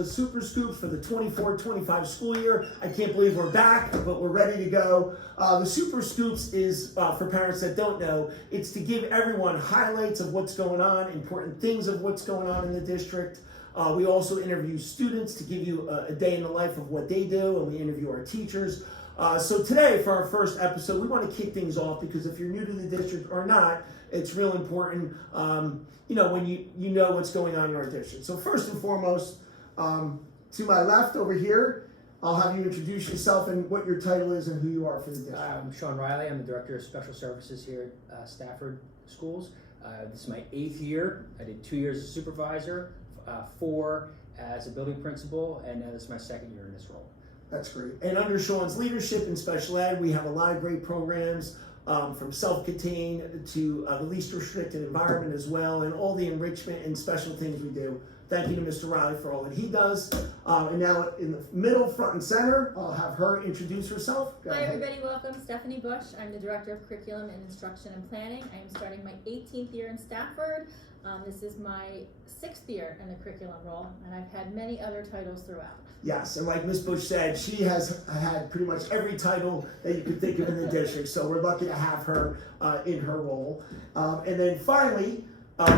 the Super Scoops for the 24-25 school year. I can't believe we're back, but we're ready to go. The Super Scoops is, for parents that don't know, it's to give everyone highlights of what's going on, important things of what's going on in the district. We also interview students to give you a day in the life of what they do, and we interview our teachers. So today, for our first episode, we want to kick things off because if you're new to the district or not, it's real important, when you know what's going on in our district. So first and foremost, to my left over here, I'll have you introduce yourself and what your title is and who you are for the district. I'm Sean Riley. I'm the Director of Special Services here at Stafford Schools. This is my 8th year. I did 2 years as a supervisor, 4 as a building principal, and now this is my 2nd year in this role. That's great. And under Sean's leadership in special ed, we have a lot of great programs, from self-contained to the least restricted environment as well, and all the enrichment and special things we do. Thank you to Mr. Riley for all that he does. And now in the middle, front and center, I'll have her introduce herself. Hi everybody, welcome. Stephanie Bush. I'm the Director of Curriculum and Instruction and Planning. I am starting my 18th year in Stafford. This is my 6th year in the curriculum role, and I've had many other titles throughout. Yes, and like Ms. Bush said, she has had pretty much every title that you could think of in the district, so we're lucky to have her in her role. And then finally,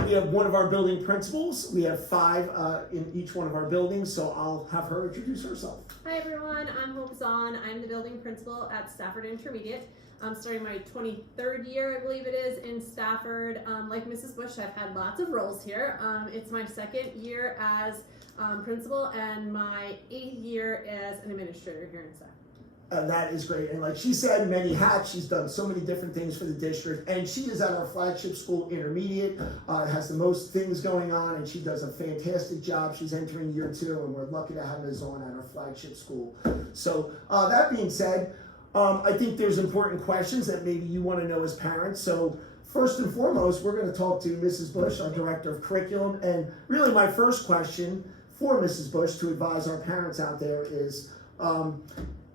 we have one of our building principals. We have 5 in each one of our buildings, so I'll have her introduce herself. Hi everyone, I'm Hope Zahn. I'm the building principal at Stafford Intermediate. I'm starting my 23rd year, I believe it is, in Stafford. Like Mrs. Bush, I've had lots of roles here. It's my 2nd year as principal and my 8th year as an administrator here in Stafford. That is great. And like she said, many hats. She's done so many different things for the district. And she is at our flagship school, Intermediate. Has the most things going on, and she does a fantastic job. She's entering year 2, and we're lucky to have Ms. on at our flagship school. So that being said, I think there's important questions that maybe you want to know as parents. So first and foremost, we're going to talk to Mrs. Bush, our Director of Curriculum. And really my first question for Mrs. Bush to advise our parents out there is,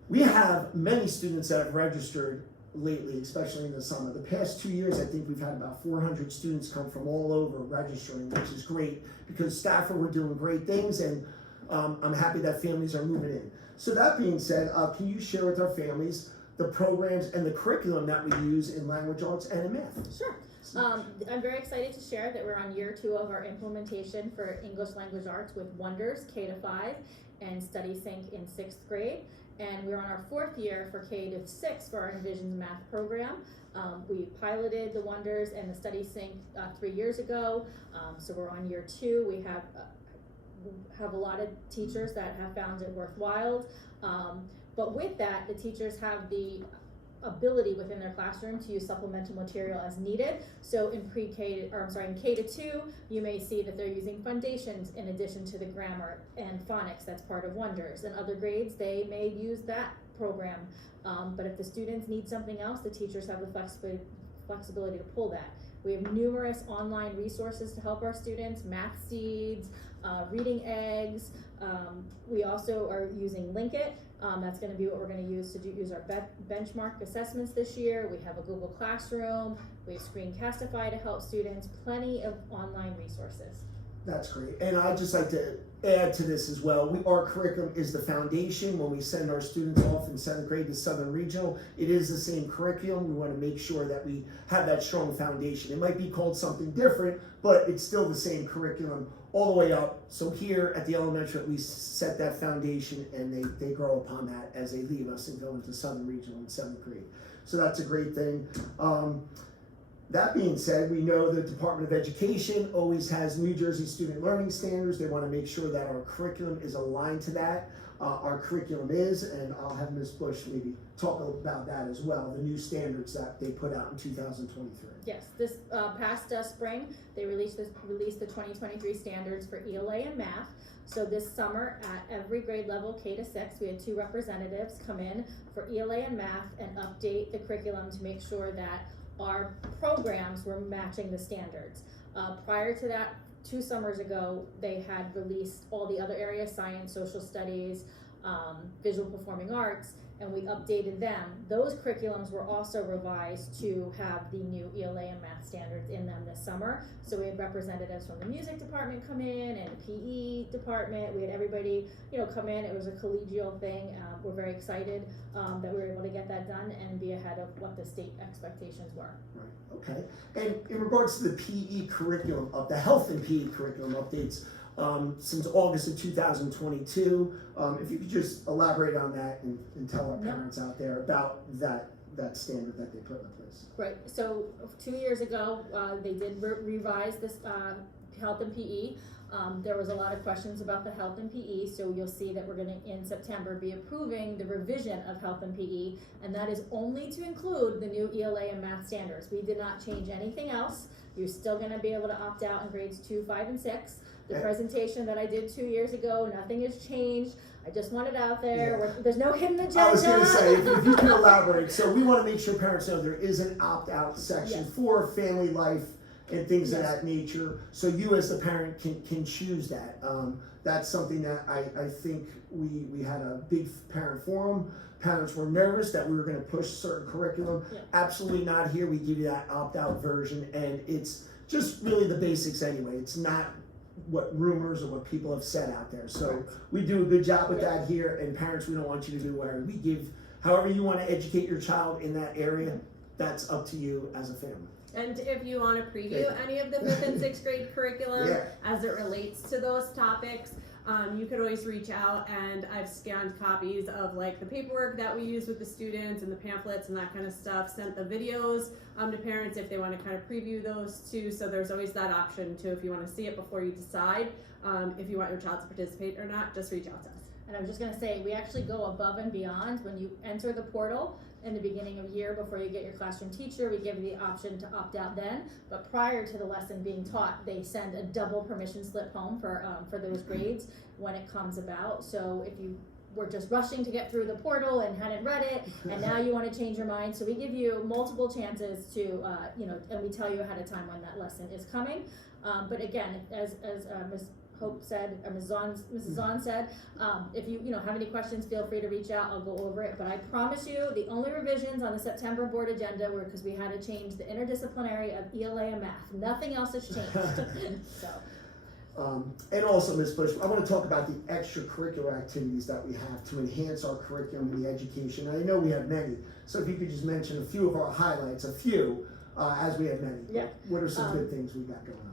we have many students that have registered lately, especially in the summer. The past 2 years, I think we've had about 400 students come from all over registering, which is great because Stafford, we're doing great things, and I'm happy that families are moving in. So that being said, can you share with our families the programs and the curriculum that we use in language arts and in math? Sure. I'm very excited to share that we're on year 2 of our implementation for English language arts with Wonders K-5 and Study Sync in 6th grade. And we're on our 4th year for K-6 for our Envisions math program. We piloted the Wonders and the Study Sync 3 years ago. So we're on year 2. We have a lot of teachers that have found it worthwhile. But with that, the teachers have the ability within their classroom to use supplemental material as needed. So in K-2, you may see that they're using foundations in addition to the grammar and phonics. That's part of Wonders. In other grades, they may use that program. But if the students need something else, the teachers have the flexibility to pull that. We have numerous online resources to help our students, Math Seeds, Reading Eggs. We also are using Linkit. That's going to be what we're going to use to use our benchmark assessments this year. We have a Google Classroom. We have Screencastify to help students. Plenty of online resources. That's great. And I'd just like to add to this as well. Our curriculum is the foundation. When we send our students off in 7th grade to Southern Regional, it is the same curriculum. We want to make sure that we have that strong foundation. It might be called something different, but it's still the same curriculum all the way up. So here at the elementary, we set that foundation, and they grow upon that as they leave us and go into Southern Regional in 7th grade. So that's a great thing. That being said, we know the Department of Education always has New Jersey Student Learning Standards. They want to make sure that our curriculum is aligned to that. Our curriculum is, and I'll have Ms. Bush maybe talk about that as well, the new standards that they put out in 2023. Yes, this past spring, they released the 2023 standards for ELA and math. So this summer at every grade level, K-6, we had 2 representatives come in for ELA and math and update the curriculum to make sure that our programs were matching the standards. Prior to that, 2 summers ago, they had released all the other areas, science, social studies, visual performing arts, and we updated them. Those curriculums were also revised to have the new ELA and math standards in them this summer. So we had representatives from the music department come in and the PE department. We had everybody, come in. It was a collegial thing. We're very excited that we were able to get that done and be ahead of what the state expectations were. Right. Okay. And in regards to the PE curriculum, the health and PE curriculum updates, since August of 2022. If you could just elaborate on that and tell our parents out there about that standard that they put in place. Right, so 2 years ago, they did revise this health and PE. There was a lot of questions about the health and PE, so you'll see that we're gonna, in September, be approving the revision of health and PE, and that is only to include the new ELA and math standards. We did not change anything else. You're still gonna be able to opt out in grades 2, 5, and 6. The presentation that I did 2 years ago, nothing has changed. I just want it out there. Yeah. There's no hidden agenda. I was going to say, if you can elaborate. So we want to make sure parents know there is an opt-out section for family life and things of that nature. So you as the parent can choose that. That's something that I think we had a big parent forum. Parents were nervous that we were going to push certain curriculum. Yeah. Absolutely not here. We give you that opt-out version, and it's just really the basics anyway. It's not what rumors or what people have said out there. So we do a good job with that here, and parents, we don't want you to be worried. We give, however you want to educate your child in that area, that's up to you as a family. And if you want to preview any of the 5th and 6th grade curriculum as it relates to those topics, you could always reach out, and I've scanned copies of like the paperwork that we use with the students and the pamphlets and that kind of stuff, sent the videos to parents if they want to kind of preview those too. So there's always that option too, if you want to see it before you decide if you want your child to participate or not, just reach out to us. And I was just gonna say, we actually go above and beyond. When you enter the portal in the beginning of the year before you get your classroom teacher, we give you the option to opt out then. But prior to the lesson being taught, they send a double permission slip home for those grades when it comes about. So if you were just rushing to get through the portal and hadn't read it, and now you want to change your mind, so we give you multiple chances to, and we tell you ahead of time when that lesson is coming. But again, as Ms. Hope said, or Mrs. Zahn said, if you have any questions, feel free to reach out. I'll go over it. But I promise you, the only revisions on the September board agenda were because we had to change the interdisciplinary of ELA and math. Nothing else has changed. So. And also, Ms. Bush, I want to talk about the extracurricular activities that we have to enhance our curriculum and the education. I know we have many, so if you could just mention a few of our highlights, as we have many. Yeah. What are some good things we got going on?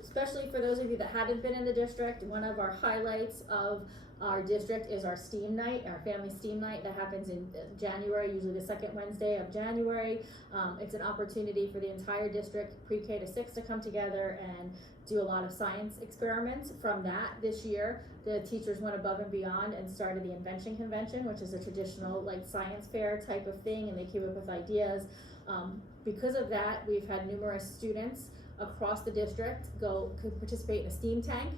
Especially for those of you that haven't been in the district, one of our highlights of our district is our STEAM night, our family STEAM night that happens in January, usually the second Wednesday of January. It's an opportunity for the entire district, pre-K to 6, to come together and do a lot of science experiments. From that, this year, the teachers went above and beyond and started the Invention Convention, which is a traditional like science fair type of thing, and they came up with ideas. Because of that, we've had numerous students across the district could participate in a STEAM tank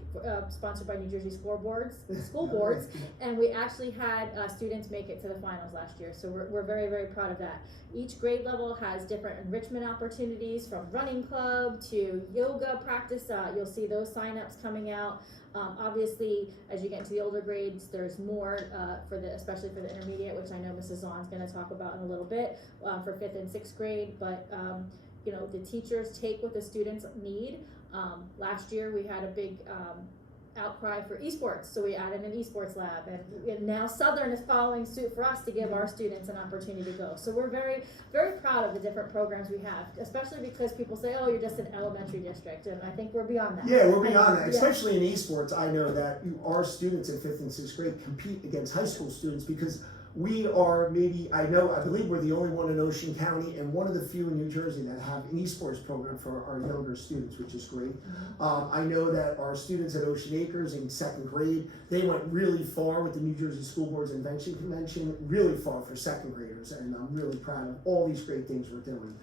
sponsored by New Jersey school boards, and we actually had students make it to the finals last year, so we're very, very proud of that. Each grade level has different enrichment opportunities, from running club to yoga practice. You'll see those sign-ups coming out. Obviously, as you get into the older grades, there's more especially for the intermediate, which I know Mrs. Zahn's going to talk about in a little bit, for 5th and 6th grade, but the teachers take what the students need. Last year we had a big outcry for esports, so we added an esports lab, and now Southern is following suit for us to give our students an opportunity to go. So we're very, very proud of the different programs we have, especially because people say, oh, you're just an elementary district, and I think we're beyond that. Yeah, we're beyond that, especially in esports. I know that our students in 5th and 6th grade compete against high school students because we are I believe we're the only one in Ocean County and one of the few in New Jersey that have an esports program for our younger students, which is great. I know that our students at Ocean Acres in 2nd grade, they went really far with the New Jersey School Board's Invention Convention, really far for 2nd graders, and I'm really proud of all these great things we're doing.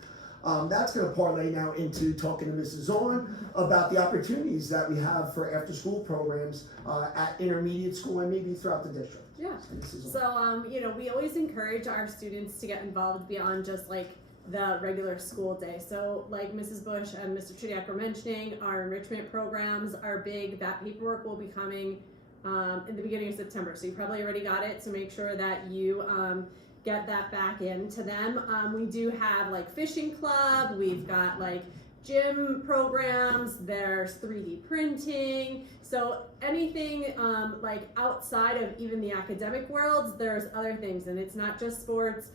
That's going to parlay now into talking to Mrs. Zahn about the opportunities that we have for after-school programs at intermediate school and maybe throughout the district. Yeah. So, we always encourage our students to get involved beyond just like the regular school day. So like Mrs. Bush and Mr. Chidiac were mentioning, our enrichment programs are big. That paperwork will be coming in the beginning of September. So you probably already got it, so make sure that you get that back into them. We do have like fishing club, we've got like gym programs, there's 3D printing, so anything like outside of even the academic worlds, there's other things, and it's not just sports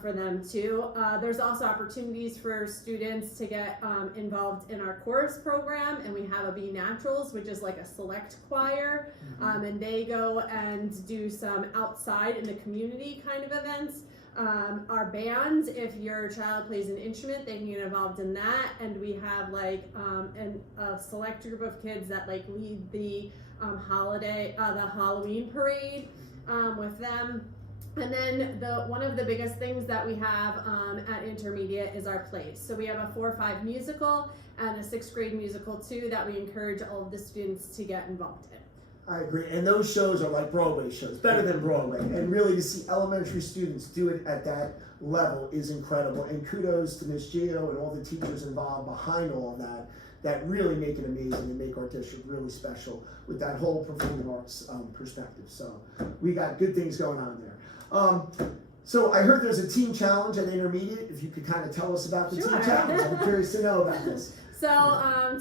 for them too. There's also opportunities for students to get involved in our chorus program, and we have a B Naturals, which is like a select choir, and they go and do some outside in the community kind of events. Our band, if your child plays an instrument, they can get involved in that, and we have like a select group of kids that like lead the the Halloween parade with them. And then one of the biggest things that we have at intermediate is our plays. So we have a 4-5 musical and a 6th grade musical too that we encourage all of the students to get involved in. I agree, and those shows are like Broadway shows, better than Broadway, and really to see elementary students do it at that level is incredible, and kudos to Ms. Gio and all the teachers involved behind all of that really make it amazing and make our district really special with that whole performing arts perspective. So we got good things going on there. So I heard there's a team challenge at intermediate. If you could kind of tell us about the team challenge, I'm curious to know about this. So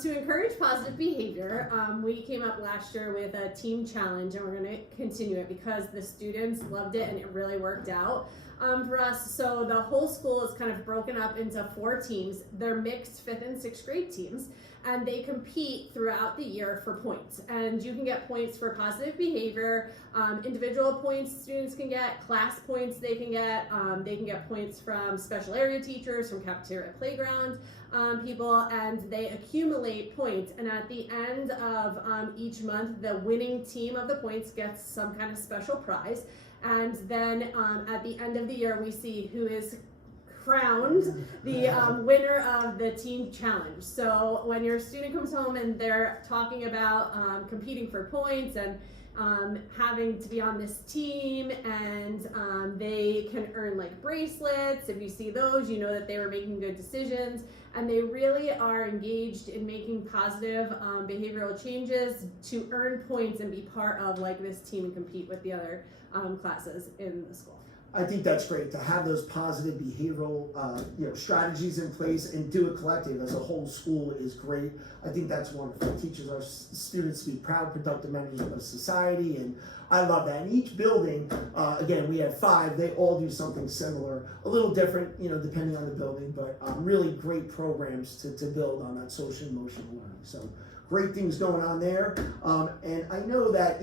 to encourage positive behavior, we came up last year with a team challenge, and we're going to continue it because the students loved it and it really worked out for us. So the whole school is kind of broken up into 4 teams. They're mixed 5th and 6th grade teams, and they compete throughout the year for points. And you can get points for positive behavior, individual points students can get, class points they can get points from special area teachers, from cafeteria playground people, and they accumulate points. And at the end of each month, the winning team of the points gets some kind of special prize. And then at the end of the year, we see who is crowned the winner of the team challenge. So when your student comes home and they're talking about competing for points and having to be on this team, and they can earn like bracelets. If you see those, you know that they were making good decisions, and they really are engaged in making positive behavioral changes to earn points and be part of like this team and compete with the other classes in the school. I think that's great to have those positive behavioral strategies in place and do it collective as a whole school is great. I think that's wonderful. It teaches our students to be proud, productive members of society, and I love that. And each building, again, we have 5, they all do something similar, a little different, depending on the building, but really great programs to build on that social and emotional learning. So great things going on there. And I know that,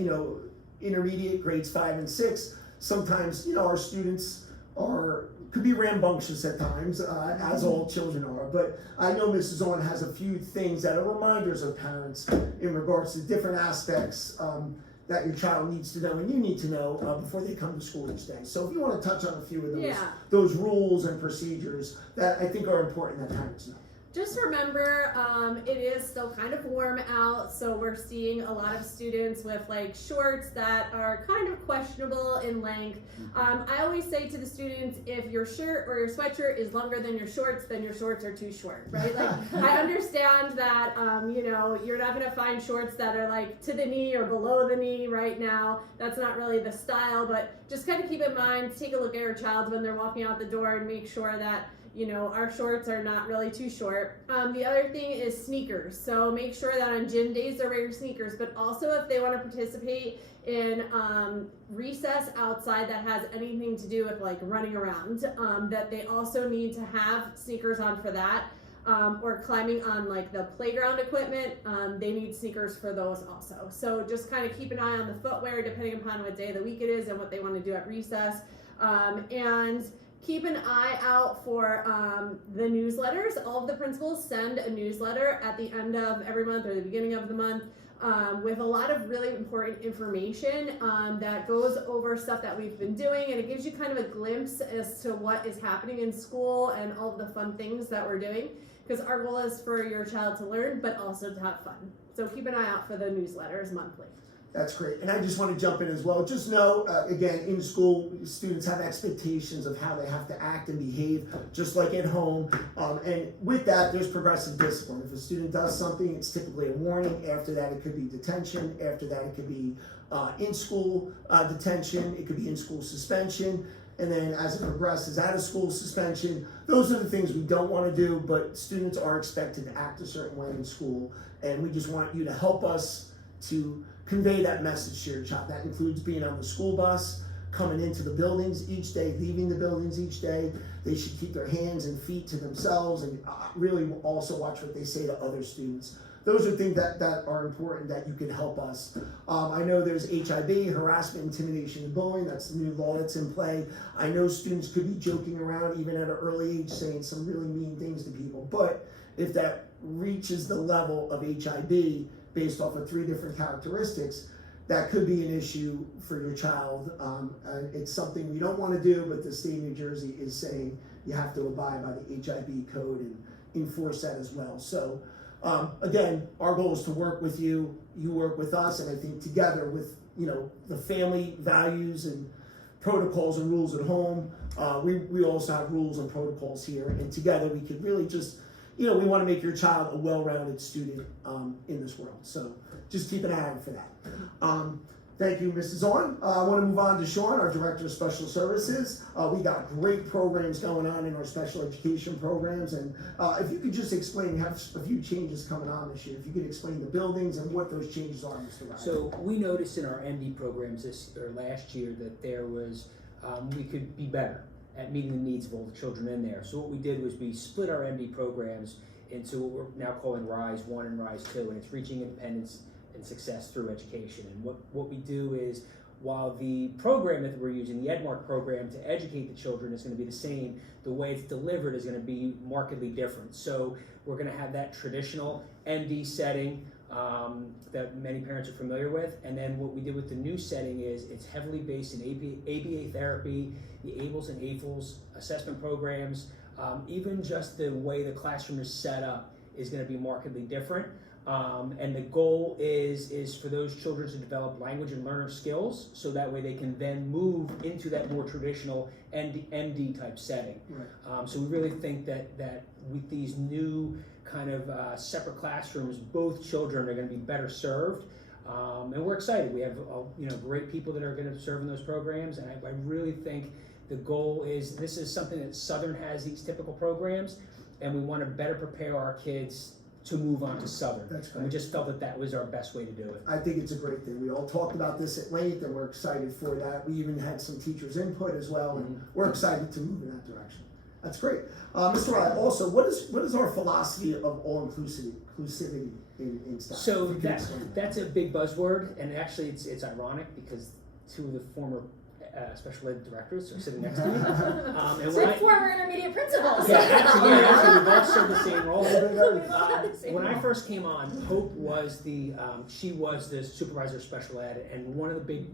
intermediate grades 5 and 6, sometimes, our students could be rambunctious at times, as all children are, but I know Mrs. Owen has a few things that are reminders of parents in regards to different aspects that your child needs to know and you need to know before they come to school each day. So if you want to touch on a few of those rules and procedures that I think are important that parents know. Just remember, it is still kind of warm out, so we're seeing a lot of students with like shorts that are kind of questionable in length. I always say to the students, if your shirt or your sweatshirt is longer than your shorts, then your shorts are too short, right? Like, I understand that, you're not gonna find shorts that are like to the knee or below the knee right now. That's not really the style, but just kind of keep in mind, take a look at your child when they're walking out the door and make sure that our shorts are not really too short. The other thing is sneakers. So make sure that on gym days they're wearing sneakers, but also if they want to participate in recess outside that has anything to do with like running around, that they also need to have sneakers on for that. Or climbing on like the playground equipment, they need sneakers for those also. So just kind of keep an eye on the footwear depending upon what day of the week it is and what they want to do at recess. And keep an eye out for the newsletters. All of the principals send a newsletter at the end of every month or the beginning of the month with a lot of really important information that goes over stuff that we've been doing, and it gives you kind of a glimpse as to what is happening in school and all of the fun things that we're doing, because our goal is for your child to learn but also to have fun. So keep an eye out for the newsletters monthly. That's great. And I just want to jump in as well. Just know, again, in school, students have expectations of how they have to act and behave, just like at home. And with that, there's progressive discipline. If a student does something, it's typically a warning. After that, it could be detention. After that, it could be in-school detention, it could be in-school suspension, and then as it progresses out of school suspension. Those are the things we don't want to do, but students are expected to act a certain way in school, and we just want you to help us to convey that message to your child. That includes being on the school bus, coming into the buildings each day, leaving the buildings each day. They should keep their hands and feet to themselves, and really also watch what they say to other students. Those are things that are important that you can help us. I know there's HIB, harassment, intimidation, and bullying. That's the new law that's in play. I know students could be joking around even at an early age saying some really mean things to people, but if that reaches the level of HIB based off of 3 different characteristics, that could be an issue for your child. It's something we don't want to do, but the state of New Jersey is saying you have to abide by the HIB code and enforce that as well. So again, our goal is to work with you, you work with us, and I think together with, you know, the family values and protocols and rules at home, we also have rules and protocols here, and together we could really just, you know, we want to make your child a well-rounded student in this world. So just keep an eye out for that. Thank you, Mrs. On. I want to move on to Sean, our Director of Special Services. We got great programs going on in our special education programs, and if you could just explain, we have a few changes coming on this year. If you could explain the buildings and what those changes are, Mr. Ryan. So we noticed in our MD programs last year that there was, we could be better at meeting the needs of all the children in there. So what we did was we split our MD programs into what we're now calling Rise 1 and Rise 2, and it's reaching independence and success through education. And what we do is, while the program that we're using, the EdMark program to educate the children, is going to be the same, the way it's delivered is going to be markedly different. So we're going to have that traditional MD setting that many parents are familiar with, and then what we did with the new setting is it's heavily based in ABA therapy, the ABLES and AFLS assessment programs, even just the way the classroom is set up is going to be markedly different. And the goal is for those children to develop language and learner skills, so that way they can then move into that more traditional MD type setting. Right. So we really think that with these new kind of separate classrooms, both children are going to be better served. And we're excited. We have great people that are going to serve in those programs, and I really think the goal is, this is something that Southern has, these typical programs, and we want to better prepare our kids to move on to Southern. That's great. And we just felt that was our best way to do it. I think it's a great thing. We all talked about this at length, and we're excited for that. We even had some teachers' input as well, and we're excited to move in that direction. That's great. Mr. Ryan, also, what is our philosophy of all inclusivity in Stafford? So that's a big buzzword, and actually it's ironic because 2 of the former special ed directors are sitting next to me. And So former intermediate principals. Actually, we've all served the same role. When I role. first came on, Hope was she was the supervisor of special ed, and one of the big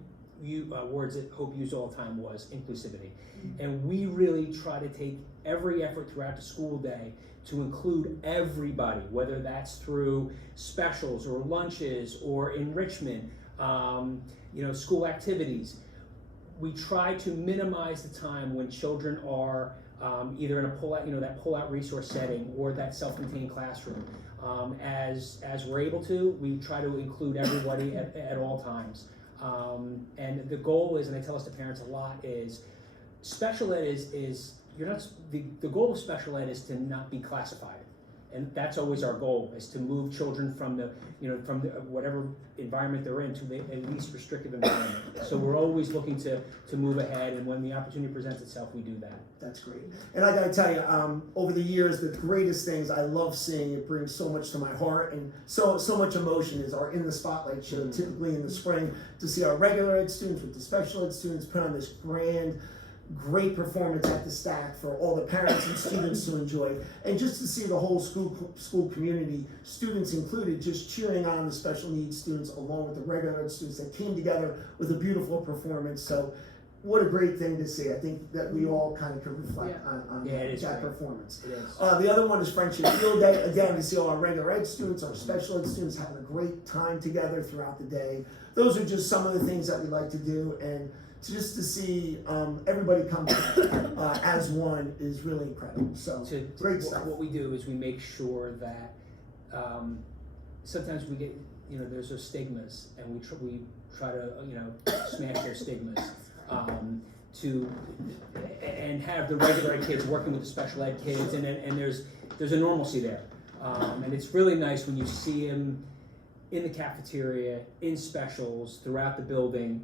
words that Hope used all the time was inclusivity. And we really try to take every effort throughout the school day to include everybody, whether that's through specials or lunches or enrichment, school activities. We try to minimize the time when children are either in a pull-out resource setting or that self-contained classroom. As we're able to, we try to include everybody at all times. And the goal is, and I tell this to parents a lot, is special ed is you're not, the goal of special ed is to not be classified. And that's always our goal, is to move children from whatever environment they're in to the least restrictive environment. So we're always looking to move ahead, and when the opportunity presents itself, we do that. That's great. And I gotta tell you, over the years, the greatest things I love seeing, it brings so much to my heart, and so much emotion, is our In the Spotlight show, typically in the spring, to see our regular ed students with the special ed students put on this great performance at the Stack for all the parents and students to enjoy, and just to see the whole school community, students included, just cheering on the special needs students along with the regular ed students that came together with a beautiful performance. So what a great thing to see. I think that we all kind of can reflect on that performance. It is. The other one is Friendship Field Day. Again, to see all our regular ed students, our special ed students having a great time together throughout the day. Those are just some of the things that we like to do, and just to see everybody come together as one is really incredible. So great stuff. What we do is we make sure that sometimes we get there's those stigmas, and we try to smash their stigmas. And have the regular ed kids working with the special ed kids, and there's a normalcy there, and it's really nice when you see them in the cafeteria, in specials, throughout the building.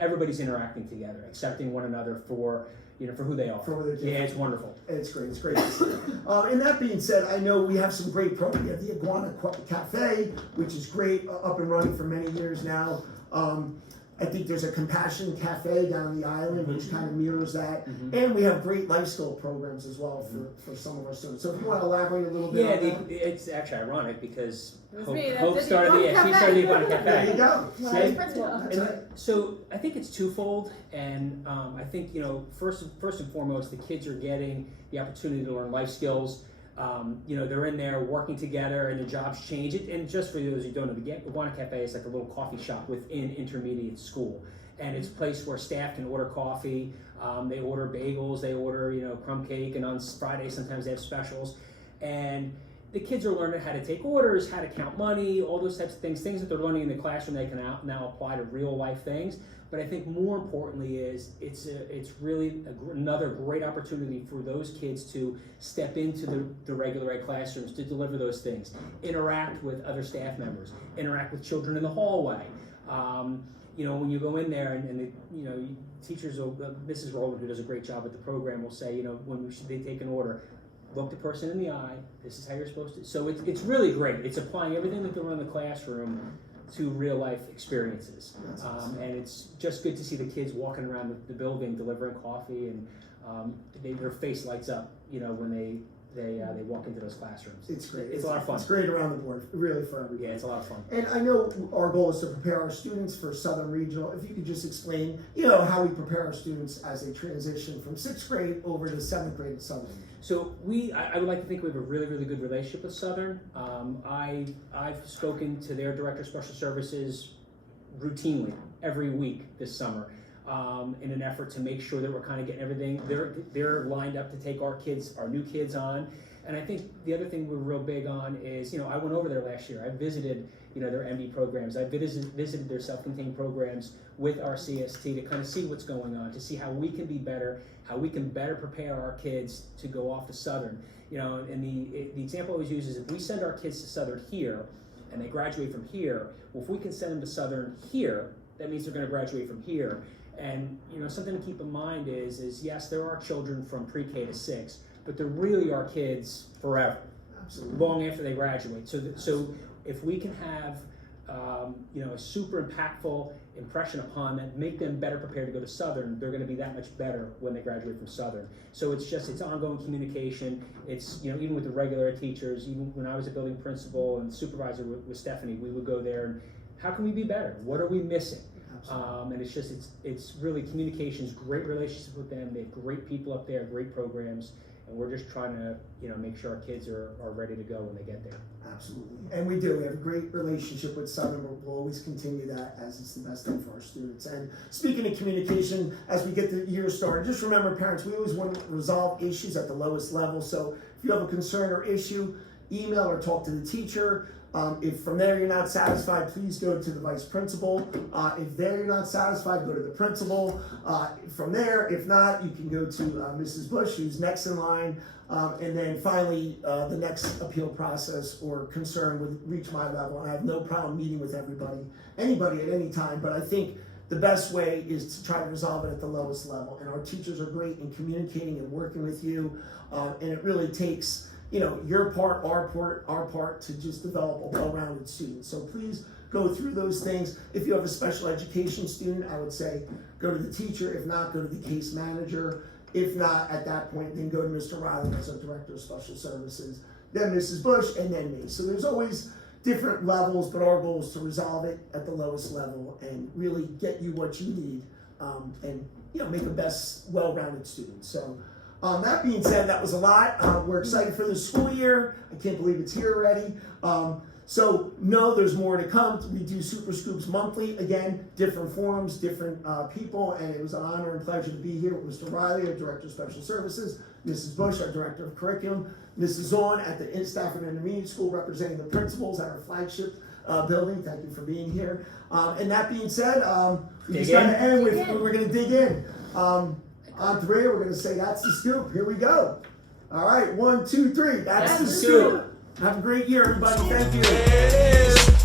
Everybody's interacting together, accepting one another for who they are. For their yeah, it's wonderful. It's great. It's great to see. And that being said, I know we have some great programs. We have the Iguana Cafe, which is great, up and running for many years now. I think there's a Compassion Cafe down on the island, which kind of mirrors that. And we have great life skill programs as well for some of our students. So if you want to elaborate a little bit on that. It's actually ironic because Hope Hope started the Iguana Cafe. There you go. Vice principal. That's right. So I think it's twofold, and I think first and foremost, the kids are getting the opportunity to learn life skills. They're in there working together, and their jobs change. And just for those who don't know, the Iguana Cafe is like a little coffee shop within intermediate school, and it's a place where staff can order coffee. They order bagels, they order crumb cake, and on Friday sometimes they have specials. And the kids are learning how to take orders, how to count money, all those types of things that they're learning in the classroom they can now apply to real life things. But I think more importantly is it's really another great opportunity for those kids to step into the regular ed classrooms, to deliver those things, interact with other staff members, interact with children in the hallway. When you go in there and the teachers, Mrs. Rowland, who does a great job with the program, will say, when they take an order, look the person in the eye. This is how you're supposed to. So it's really great. It's applying everything that they learn in the classroom to real life experiences, and it's just good to see the kids walking around the building delivering coffee, and their face lights up, when they walk into those classrooms. It's great. It's a lot of fun. It's great around the board, really, for everybody. Yeah, it's a lot of fun. And I know our goal is to prepare our students for Southern Regional. If you could just explain, how we prepare our students as they transition from 6th grade over to 7th grade at Southern. So I would like to think we have a really, really good relationship with Southern. I've spoken to their Director of Special Services routinely every week this summer in an effort to make sure that we're kind of getting everything. They're lined up to take our new kids on. And I think the other thing we're real big on is, I went over there last year. I visited, their MD programs. I visited their self-contained programs with our CST to kind of see what's going on, to see how we can be better, how we can better prepare our kids to go off to Southern. And the example I always use is if we send our kids to Southern here and they graduate from here, well, if we can send them to Southern here, that means they're going to graduate from here. And something to keep in mind is yes, there are children from pre-K to 6, but there really are kids forever, Absolutely. long after they graduate. So if we can have a super impactful impression upon them, make them better prepared to go to Southern, they're going to be that much better when they graduate from Southern. So it's ongoing communication. It's even with the regular ed teachers, even when I was a building principal and supervisor with Stephanie, we would go there and how can we be better? What are we missing? And it's really communications, great relationship with them. They have great people up there, great programs, and we're just trying to make sure our kids are ready to go when they get there. Absolutely. And we do. We have a great relationship with Southern. We'll always continue that as it's the best thing for our students. And speaking of communication, as we get the year started, just remember, parents, we always want to resolve issues at the lowest level. So if you have a concern or issue, email or talk to the teacher. If from there you're not satisfied, please go to the vice principal. If there you're not satisfied, go to the principal. From there, if not, you can go to Mrs. Bush, who's next in line. And then finally, the next appeal process or concern would reach my level. And I have no problem meeting with anybody at any time. But I think the best way is to try to resolve it at the lowest level. And our teachers are great in communicating and working with you. And it really takes your part, our part to just develop a well-rounded student. So please go through those things. If you have a special education student, I would say go to the teacher. If not, go to the case manager. If not, at that point, then go to Mr. Riley as our Director of Special Services, then Mrs. Bush, and then me. So there's always different levels, but our goal is to resolve it at the lowest level and really get you what you need and make the best well-rounded student. So that being said, that was a lot. We're excited for the school year. I can't believe it's here already. So no, there's more to come. We do Super Scoops monthly. Again, different forums, different people, and it was an honor and pleasure to be here with Mr. Riley, our Director of Special Services, Mrs. Bush, our Director of Curriculum, Mrs. Zorn at the Stafford Intermediate School representing the principals at our flagship building. Thank you for being here. And that being said, we Dig just got to in. end with, Dig in. we're going to dig in. On three, we're going to say, that's the scoop. Here we go. All right, 1, 2, 3. That's the scoop. Have a great year, everybody. Thank you.